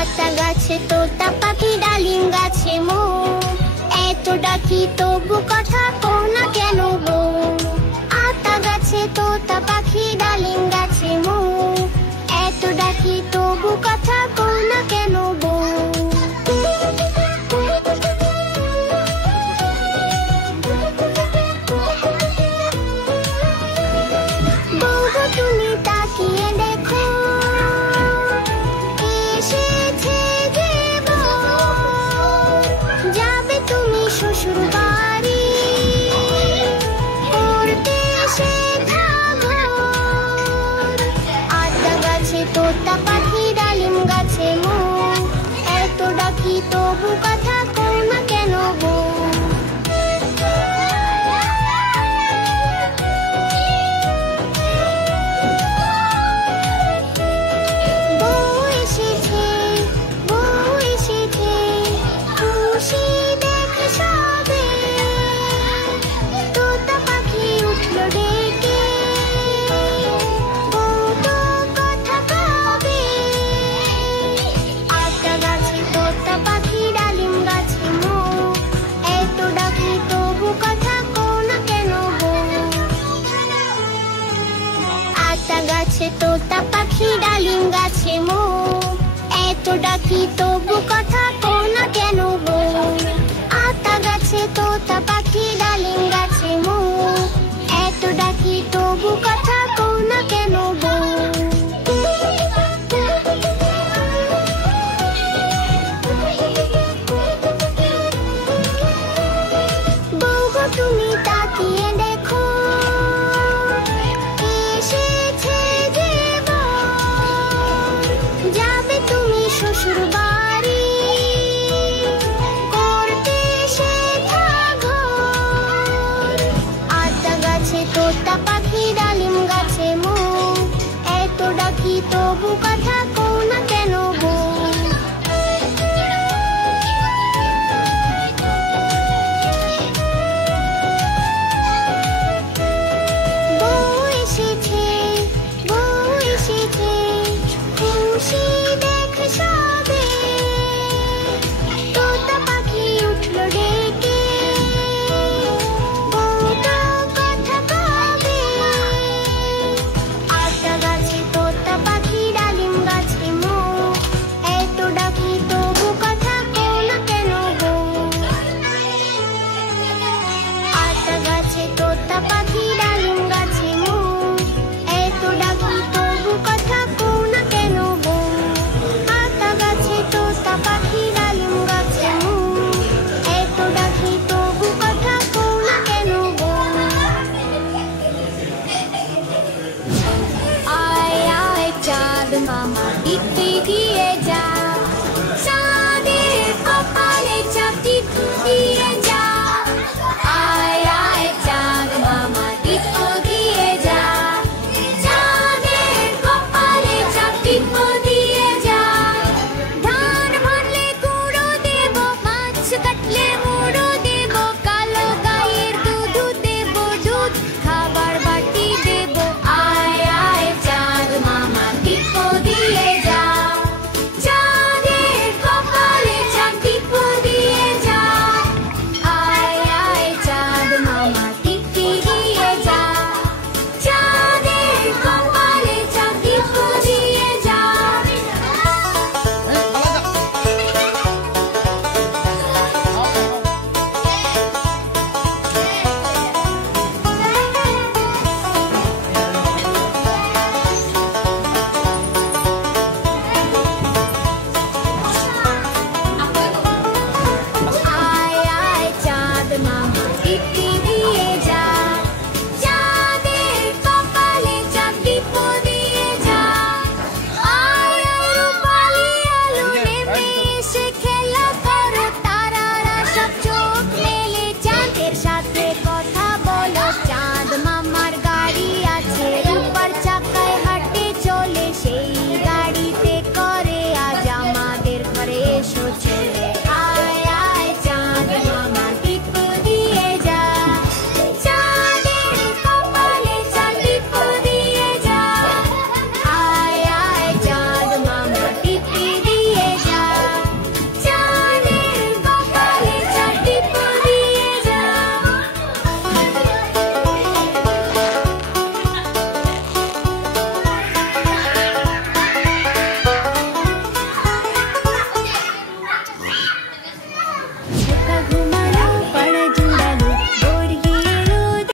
আতা গাছে তোতা পাখি ডালিম গাছে মো, এত ডাকি তবু কথা কও না কেন গো। আতা গাছে তোতা পাখি ডালিম গাছে মো, এত ডাকি তবু কথা কও না কেন গো। বউগো তুমি তাকিয়ে দেখো, এসেছে জীবন। যাবে তুমি শ্বশুর বাড়ি, করতে শেখা ঘর। আতা গাছে তোতা পাখি ডালিম গাছে মো, এত ডাকি তবু কথা কও না কেন গো। তোতা পাখি ডালিম গাছে মো, এত ডাকি তবু কথা কও না কেন গো। আতা গাছে তোতা পাখি ডালিম গাছে মো, এত ডাকি তবু কথা কও না কেন গো। বউগো তুমি তাকিয়ে দেখো, যাবে তুমি শ্বশুর বাড়ি, করতে শেখা ঘর। আতা গাছে তোতা পাখি ডালিম গাছে মো, এত ডাকি তবু কথা কও না কেন গো। বউ এসেছে, বউ এসেছে, খুশি দেখ সবে। তোতা পাখি উঠলো ডেকে, বউ তো কথা কবে। আতা গাছে তোতা পাখি ডালিম গাছে মো, এত ডাকি তবু কথা কও না কেন গো। আতা গাছে তোতা পাখি ডালিম গাছে মো, এত ডাকি তবু কথা কও না কেন গো। আতা গাছে তোতা পাখি ডালিম গাছে মো, এত ডাকি তবু কথা কও না কেন গো। আয় আয় চাঁদ মামা দিতে দিয়ে যা।